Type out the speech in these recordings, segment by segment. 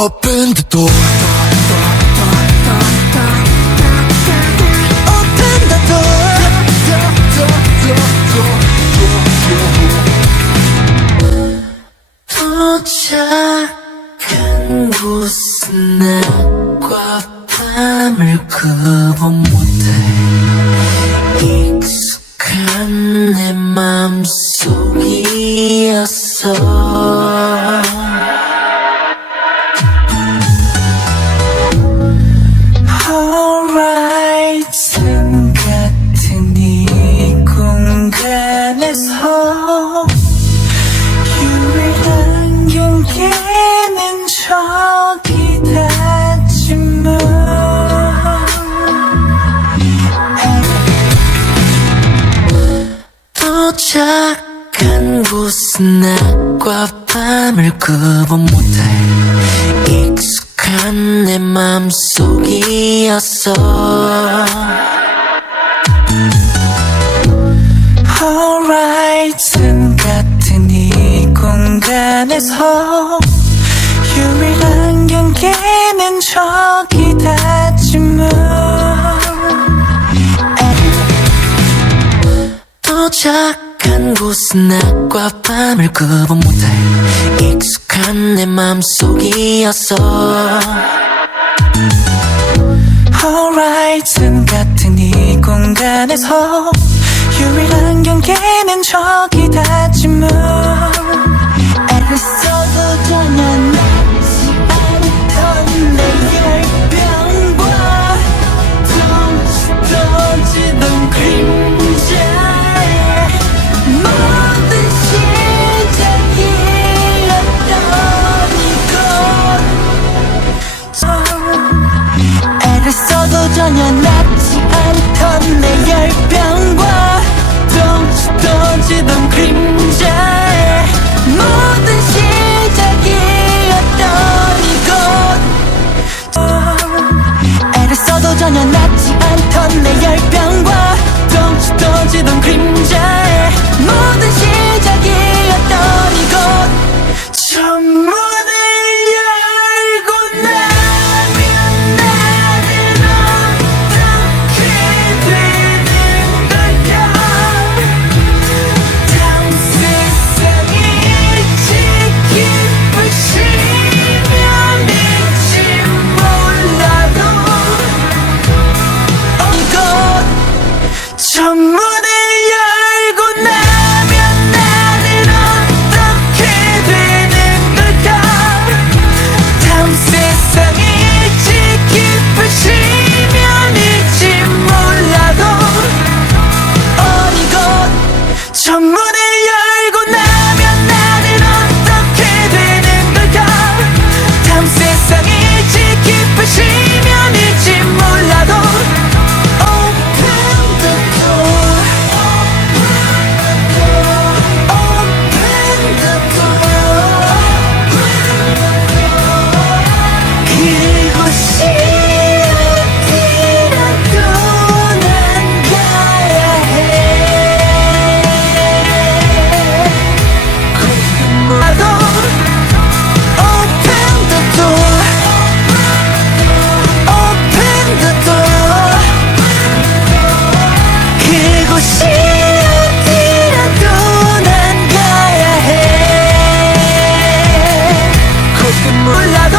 Open the door. Open the door. 도착한 곳은 낮과 밤을 구분 못해 익숙한 내 맘속이었어. Horizon 같은 이 공간에서 유일한 경계는 저기다지만 도착한 곳은 낮과 밤을 구분 못해 익숙한 내 맘속이었어. Horizon 같은 이 공간에서 유일한 경계는 저기다지만 도착한 곳은 낮과 밤을 구분 못해 익숙한 내 맘속이었어. Horizon 같은 이 공간에서 유일한 경계는 저기다지만 애써도 전혀 나지 않던 내 열병과 터지던 그림자에 모든 시작이었던 이곳 애를 써도 전혀 낫지 않던 내 열병과 터지던 그림자에 모든 시작이었던 이곳 애를 써도 전혀 낫지 않던 내 열병과 터지던 그림자에 모든 시작이었던 이곳 천문을 열고 나면 나는 어떻게 되는 걸까. 다음 세상이 지키고 싶으면일지 몰라도 이곳 천문을 열고 나면 나는 어떻게 되는 걸까. 다음 세상이 지키고 싶으면일지 몰라도 이곳 천문을 열고 나면 나는 어떻게 되는 걸까. 다음 세상이 지키고 싶으면일지 몰라도 Open the door. Open the door. 그곳이 어디라도 난 가야 해. 거짓말도 Open the door. Open the door. 그곳이 어디라도 난 가야 해. 거짓 몰라도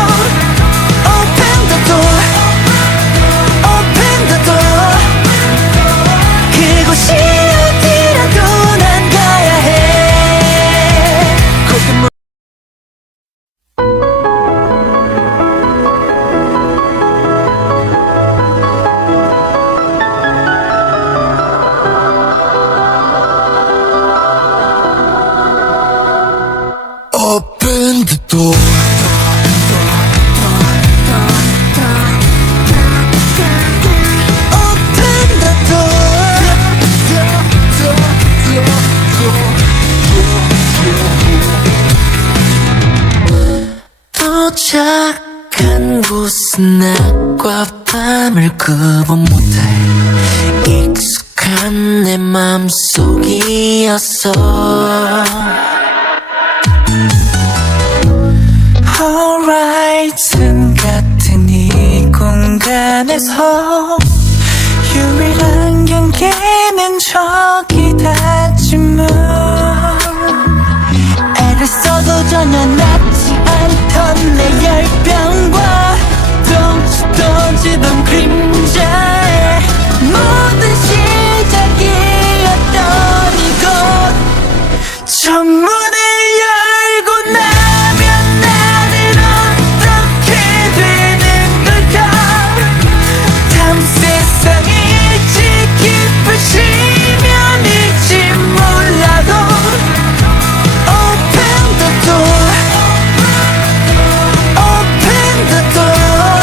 Open the door. Open the door. 그곳이 어디라도 난 가야 해. 거짓 Open the door. Open the door. 도착한 곳은 낮과 밤을 구분 못해 익숙한 내 맘속이었어. Horizon 공간에서 유일한 경계는 저기다지만 애를 써도 전혀 낫지 않던 내 열병과 덩치던 그림자에 모든 시작이었던 이곳 정문을 열고 나면 나는 어떻게 되는 걸까 다음 세상일지 깊은 시면일지 몰라도 Open the door Open the door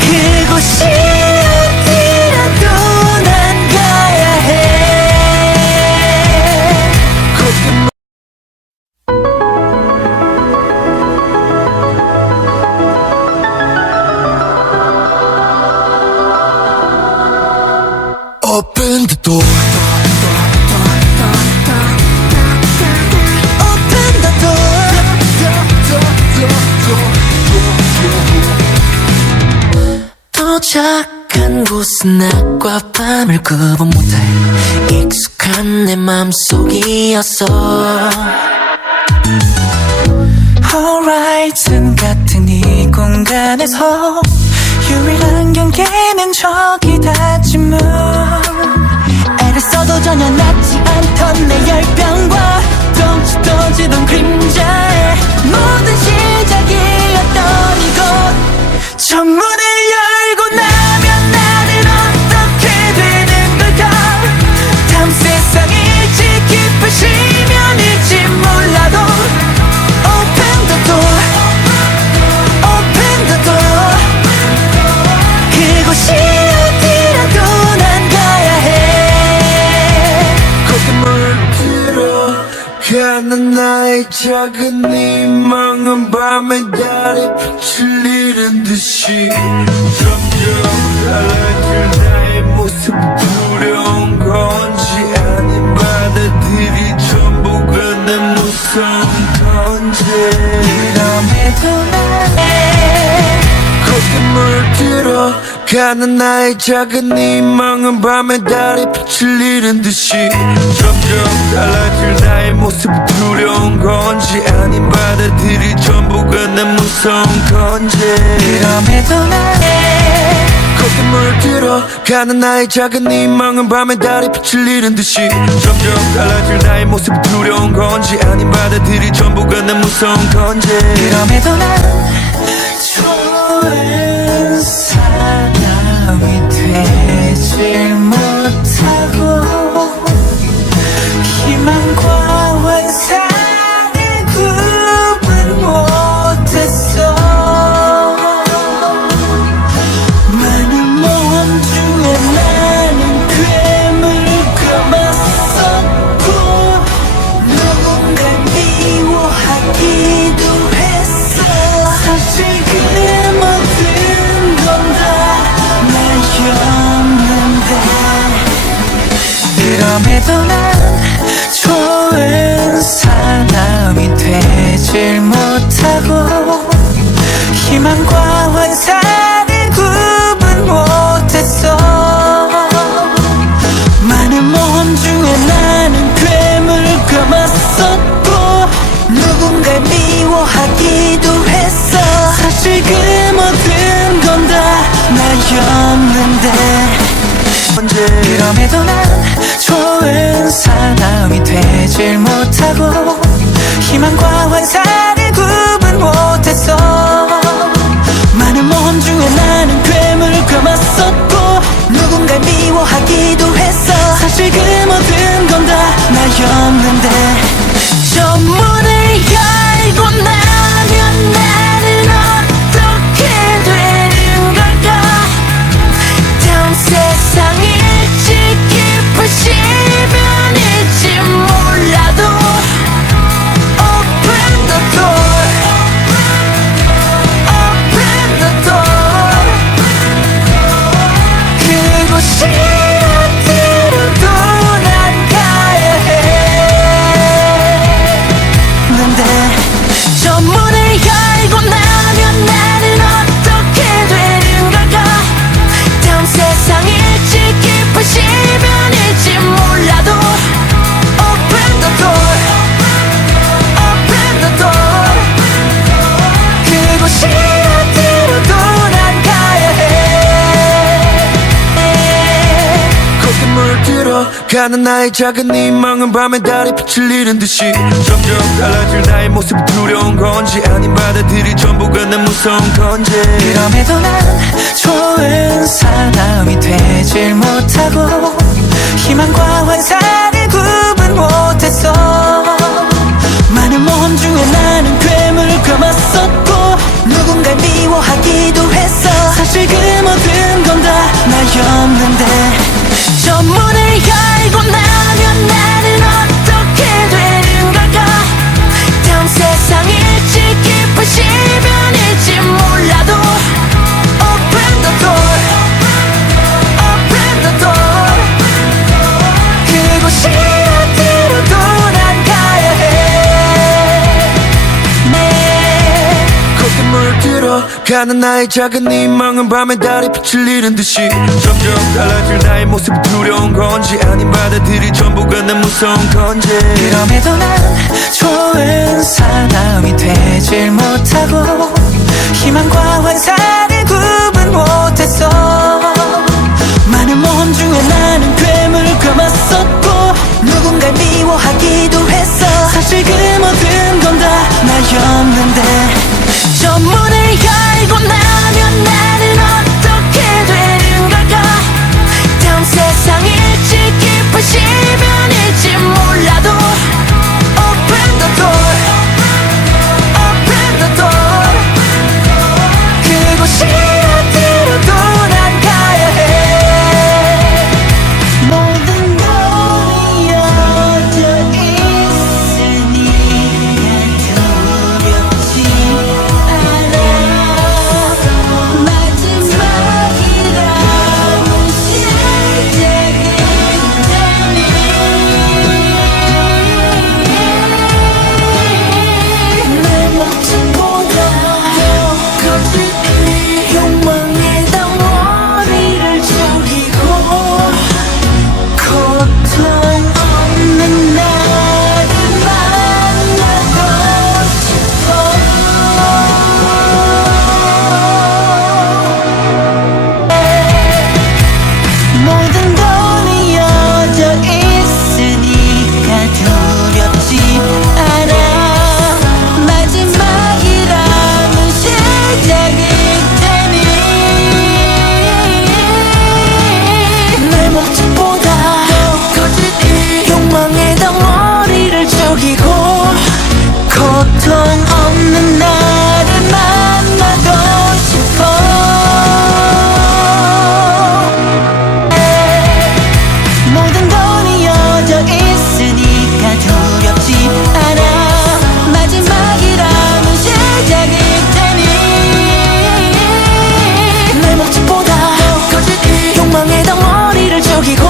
그곳이 어디라도 난 가야 해 Open the door Open the door 도착한 곳은 낮과 밤을 구분 못해 익숙한 내 맘속이었어 Horizon 같은 이 공간에서 유일한 경계는 저기다지만 애를 써도 전혀 낫지 않던 내 열병과 덩치던 그림자에 모든 시작이었던 이곳 정문을 열고 나면 나는 어떻게 되는 걸까 다음 세상일지 깊은 시면일지 몰라도 Open the door Open the door 그곳이 어디라도 난 가야 해 거듭을 들어가는 나의 작은 희망은 밤에 달의 빛을 잃은 듯이 점점 달라질 나의 모습 두려운 건지 아닌 바다들이 전부가 내 무서운 건지 이러면도 난 거듭을 들어가는 나의 작은 희망은 밤에 달의 빛을 잃은 듯이 점점 달라질 나의 모습 두려운 건지 아닌 바다들이 전부가 내 무서운 건지 이러면도 난 거듭을 들어가는 나의 작은 희망은 밤에 달의 빛을 잃은 듯이 점점 달라질 나의 모습 두려운 건지 아닌 바다들이 전부가 내 무서운 건지 이러면도 난 좋은 사람이 되지 못하고 희망과 환상을 구분 못했어 많은 모험 중에 나는 괴물 감았었고 누군가 미워하기도 했어 사실 그 모든 건 다 나였는데 이럼에도 난 좋은 사람이 되질 못하고 희망과 환상을 구분 못했어 많은 모험 중에 나는 괴물 감았었고 누군가 미워하기도 했어 사실 그 모든 건 다 나였는데 이럼에도 난 좋은 사람이 되질 못하고 희망과 환상을 구분 못했어 많은 모험 중에 나는 괴물을 감았었고 누군가 미워하기도 했어 사실 그 모든 건 다 나였는데 저 문을 열고 나면 나는 어떻게 되는 걸까 다음 세상일지 깊은 시면일지 몰라도 Open the door 가는 나의 작은 희망은 밤에 달이 빛을 잃은 듯이 점점 달라질 나의 모습이 두려운 건지 아님 바다들이 전부가 내 무서운 건지 그럼에도 난 좋은 사람이 되질 못하고 희망과 환상을 구분 못했어 많은 모험 중에 나는 괴물을 감았었고 누군가 미워하기도 했어 사실 그 모든 건 다 나였는데 저 문을 열고 나면 나는 어떻게 되는 걸까 다음 세상일지 깊은 시변일지 몰라도 Open the door Open the door 그곳이 어디로도 난 가야 해 네. 걷게 물들어 가는 나의 작은 희망은 밤에 달이 빛을 잃은 듯이 점점 달라질 나의 모습이 두려운 건지 아님 바다들이 전부가 내 무서운 건지 그럼에도 난 좋은 사람이 되질 못하고 희망과 환상을 구분 못했어 많은 모험 중에 나는 괴물을 감았었고 누군가 미워하기도 했어 사실 그 모든 건 다 나였는데 저 문을 열고 나면 나는 어떻게 되는 걸까 다음 세상일지 깊은 시변일지 몰라도 Open the door Open the door 그곳이 어디로도 난 가야 해 모든 걸 이어져 있으니 두렵지 않아 마지막이라는 시작은 내 목숨보다 더 욕망에다 머리를 죽이고 고통 없는 나를 만나고 싶어 모든 건 이어져 있으니까 두렵지 않아 마지막이라는 시작일 테니 내 목숨보다 더 커진 이 욕망에다 머리를 죽이고 고통 없는 나를 만나고 싶어 모든 건 이어져 있으니까 두렵지 않아 마지막이라는 시작일 테니 내 목숨보다 더 커진 이 욕망에다 머리를 죽이고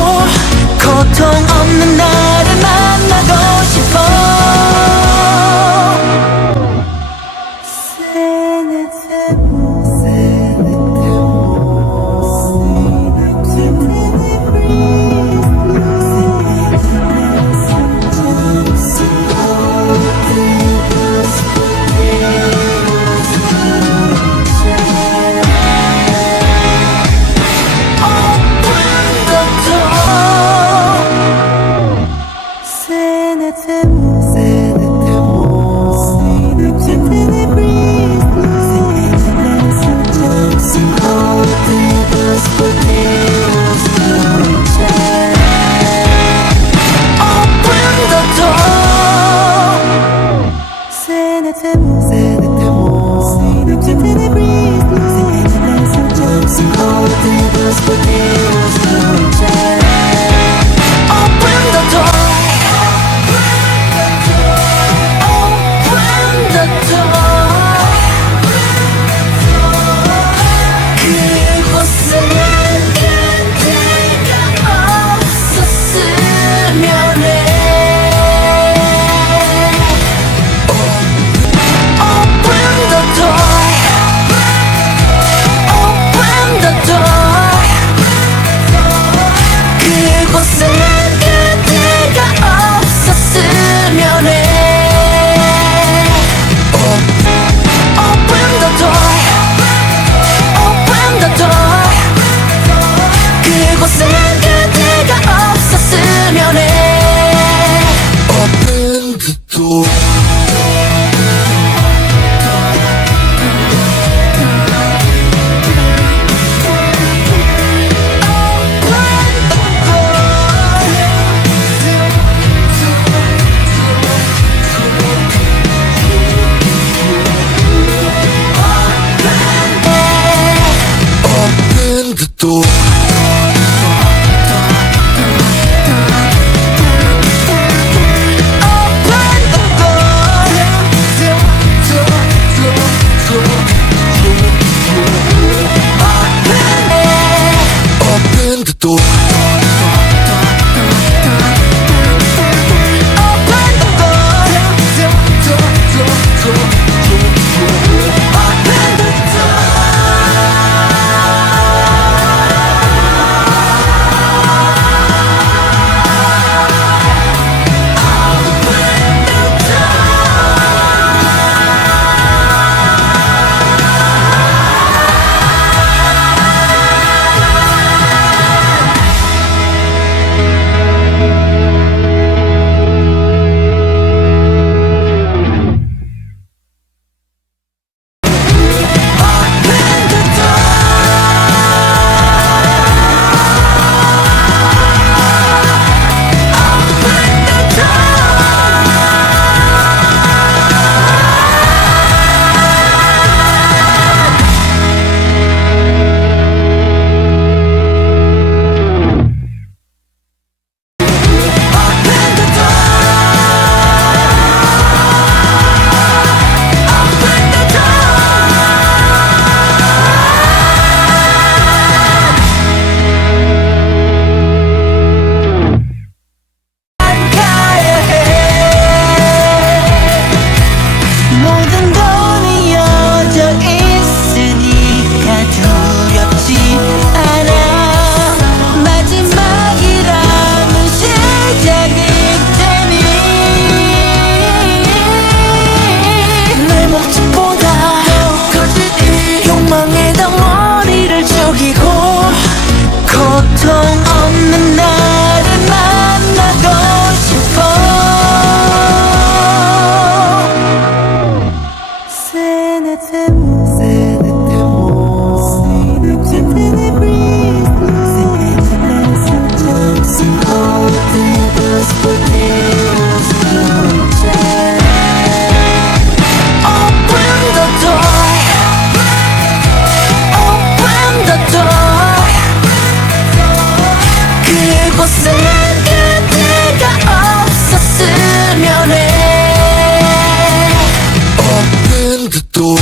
고통 없는 나를 만나고 싶어 Open the door door. Open the door. 모든 건 이어져 있으니까 두렵지 않아. 마지막이라면 시작일 테니 내 몸짓보다 커진 이 욕망의 덩어리를 죽이고 고통 없는 나를 만나고 싶어. 그곳은 그대가 없었으면 해. Open the door.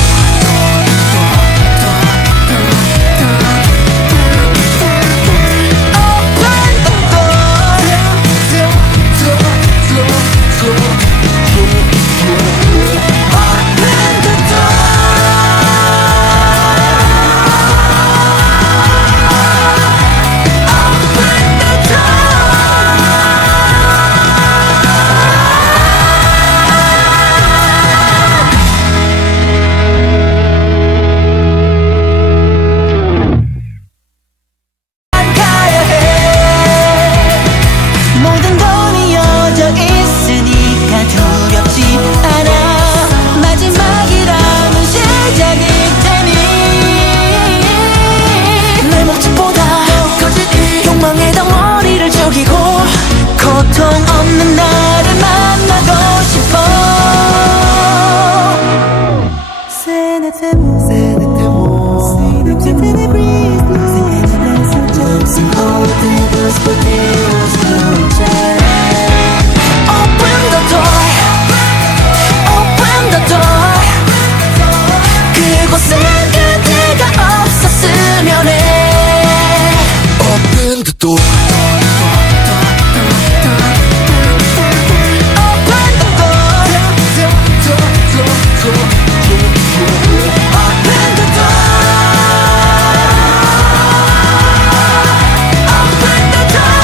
모든 건 이어져 있으니까 두렵지 않아. 마지막이라면 시작일 테니 내 몸짓보다 커진 이 욕망의 덩어리를 죽이고 고통 없는 나를 만나고 싶어. Open the door. Open the door. 그곳은 그대가 없었으면 해. Open the door. Open the door. Open the door. Open the door.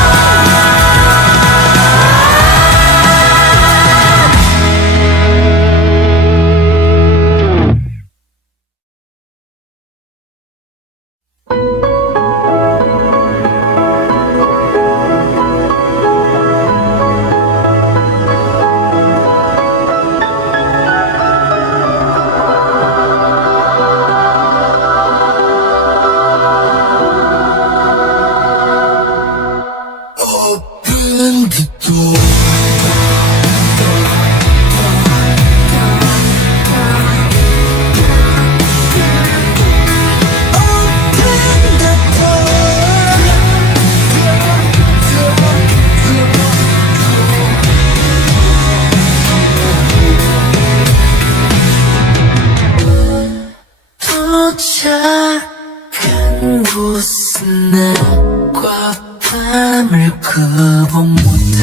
도착한 곳은 낮과 밤을 구분 못해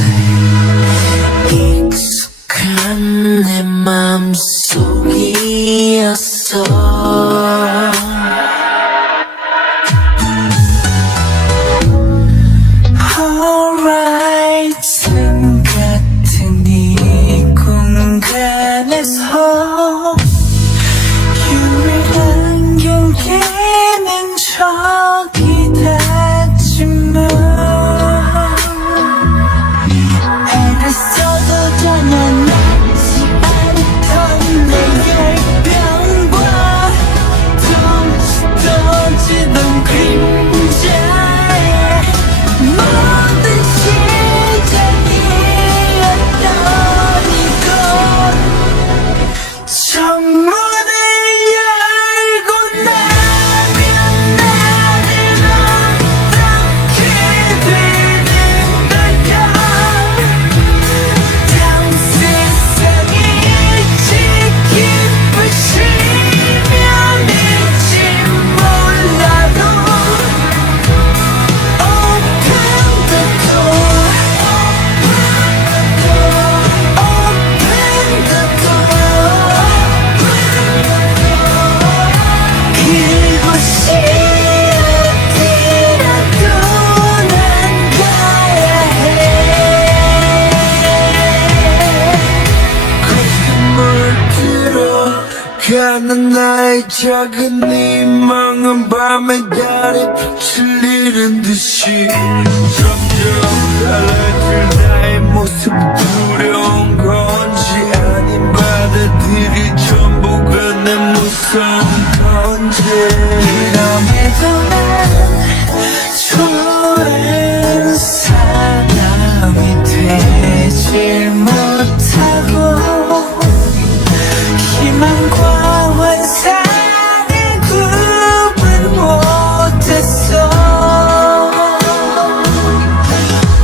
익숙한 내 맘속이었어. Alright, 틈 같은 이 공간에서 유일한 경계는 저기다지만 해를 써도 전혀 나지 않던 내 열병과 조금씩 떠지던 그림자에 모든 시작이었던 이곳 창문을 열고 나면 나를 어떻게 되는 걸까. 다음 세상이 일찍 기쁘시면 일지 몰라도 Open the door, open the door. 그곳이 어디라도 난 가야 해. 물들어가는 나의 작은 희망은 밤에 달의 빛을 잃은 듯이 점점 달라질 나의 모습 두려운 건지 아닌 바다들이 전부가 내 무서운 건지 그럼에도 난 좋은 사람이 되질 못하고 희망과 환상을 구분 못했어.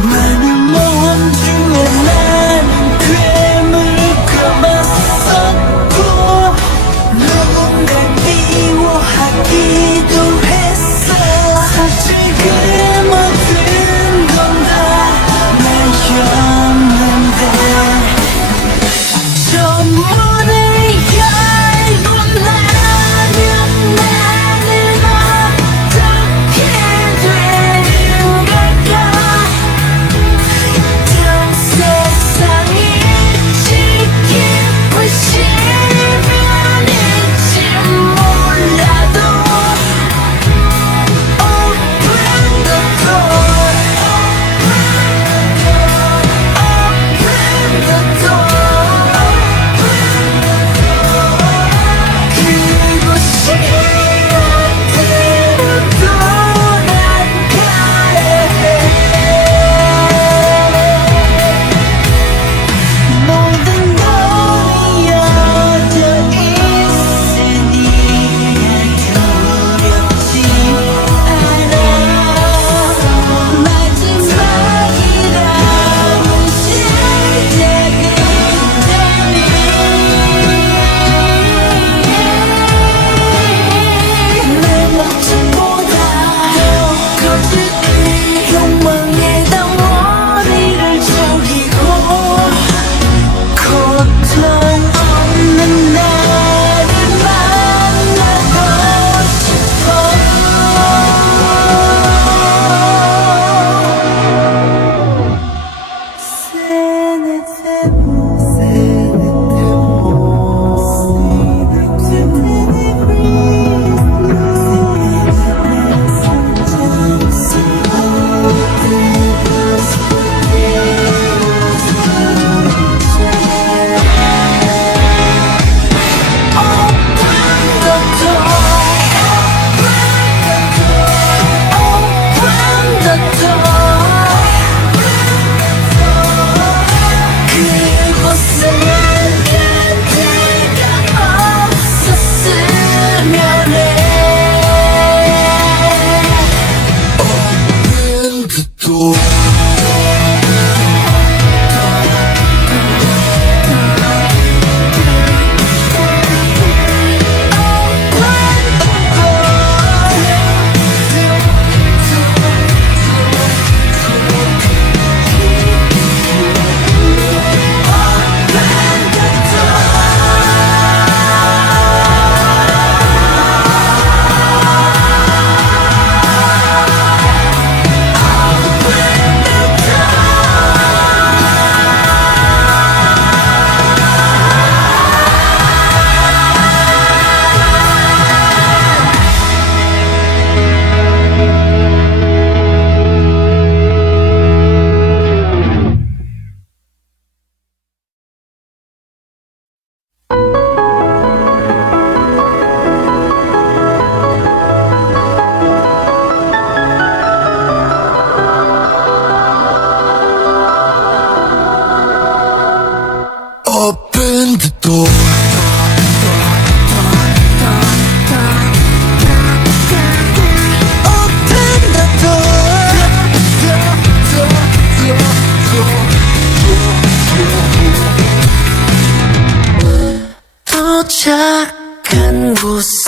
많은 모험 중에 나는 괴물 감았었고 누군가 미워하기도 했어. 사실 그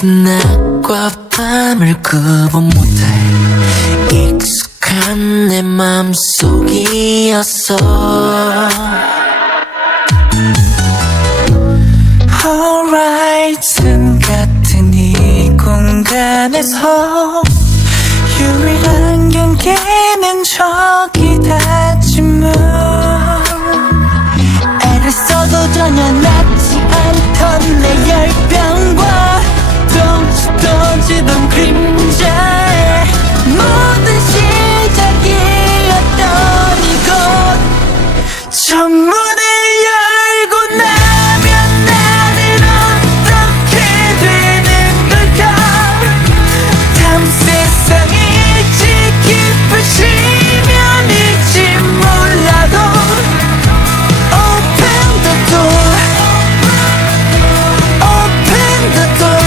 곳은 낮과 밤을 구분 못해 익숙한 내 맘속이었어. Horizon 같은 이 공간에서 유일한 경계는 저기다지만 애를 써도 전혀 낫지 않던 내 열병과 던지던 그림자에 모든 시작이었던 이곳 정문을 열고 나면 나는 어떻게 되는 걸까. 다음 세상일지 깊은 시면일지 몰라도 Open the door, open the door.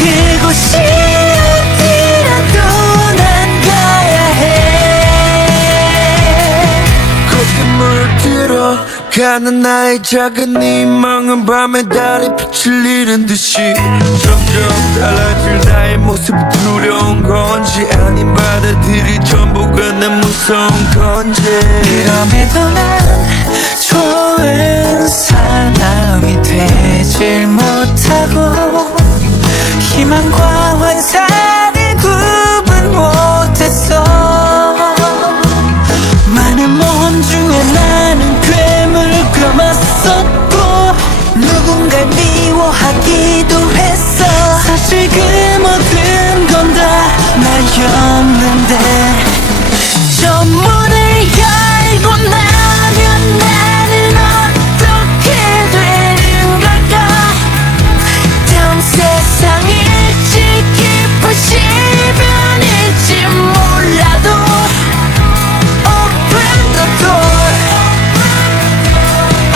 그곳이 어디라도 난 가야 해. 거기 물들어 가는 나의 작은 희망은 밤에 달이 빛을 잃은 듯이 점점 달라질 나의 모습이 두려운 건지 아닌 바다들이 전부가 내 무서운 건지. 그럼에도 난 좋은 사람이 되질 못하고 희망과 환상을 구분 못했어. 많은 모험 중에 나는 괴물을 감았었고 누군가를 미워하기도 했어. 사실 그 모든 건 다 나였는데 저 문을 열고 나면 나는 어떻게 되는 걸까. 다음 세상일지 깊은 시련일지 몰라도 Open the door,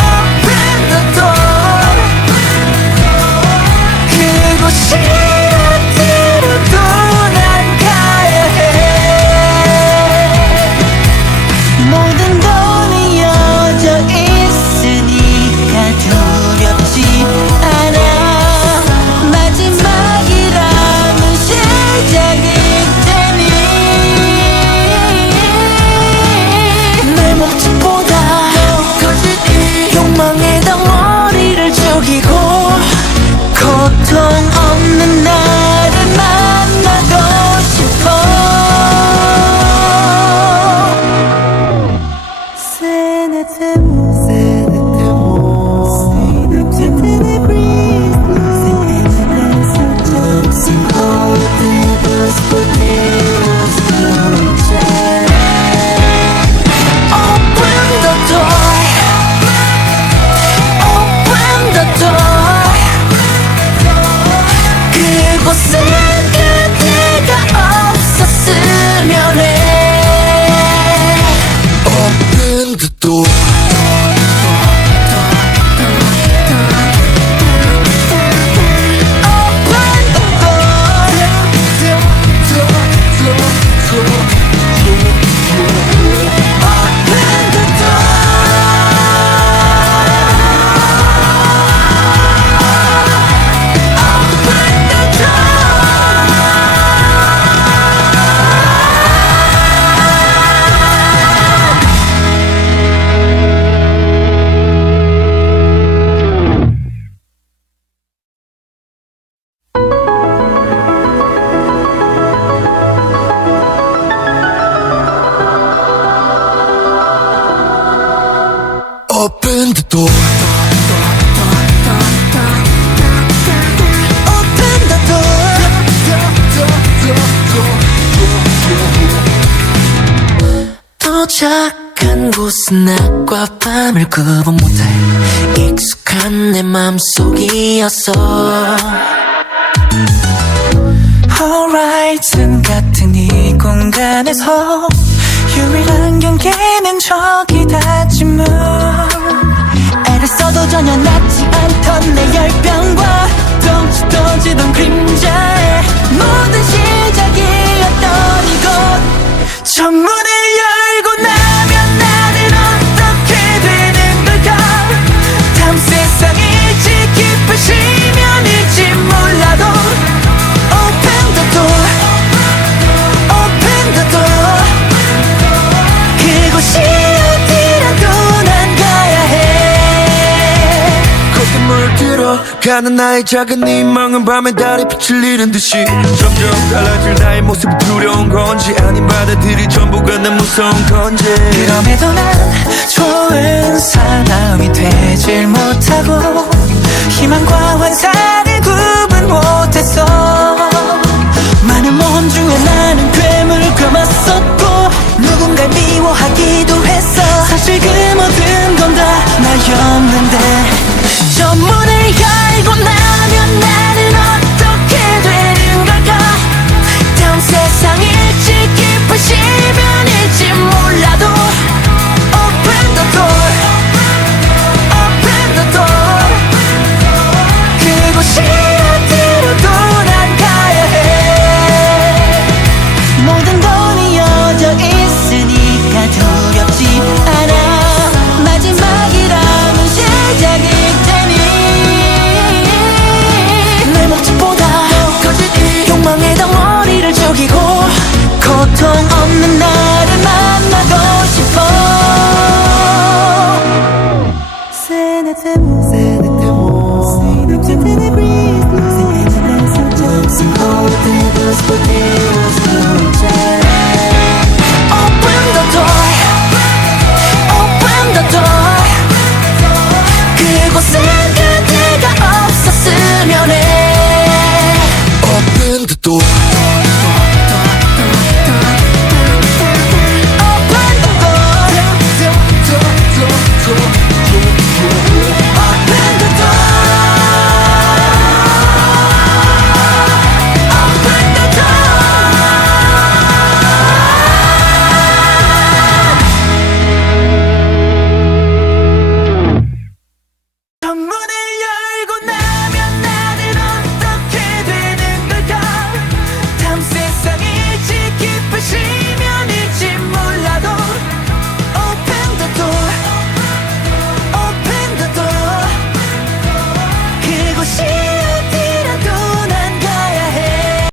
open the door. 그곳이 어디로도 난 가야 해. 모든 돈이 이어져 있으니까 두렵지 않아. 마지막이라는 시작일 테니 내 몸집보다 커진 이 욕망의 덩어리를 죽이고 고통 없는 나를 만나고 싶어. Open the door, open the door. 그곳은 그대가 없었으면 해. Open the door. Open the Open the door. Open the door. 도착한 곳은 낮과 밤을 구분 못해 익숙한 내 맘속이었어. Horizon 같은 이 공간에서 유일한 경계는 저기다지만 애를 써도 전혀 낫지 않던 내 열병과 던지던 그림자에 모든 시작이었던 이곳 정문을 열고 나면 나는 어떻게 되는 걸까. 다음 세상일지 깊은 시면 가는 나의 작은 희망은 밤에 달이 빛을 잃은 듯이 점점 달라질 나의 모습이 두려운 건지 아님 바다들이 전부가 난 무서운 건지 그럼에도 난 좋은 사람이 되질 못하고 희망과 환상을 구분 못했어 많은 모험 중에 나는 괴물을 감았었고 누군가 미워하기도 했어 사실 그 모든 건 다 나였는데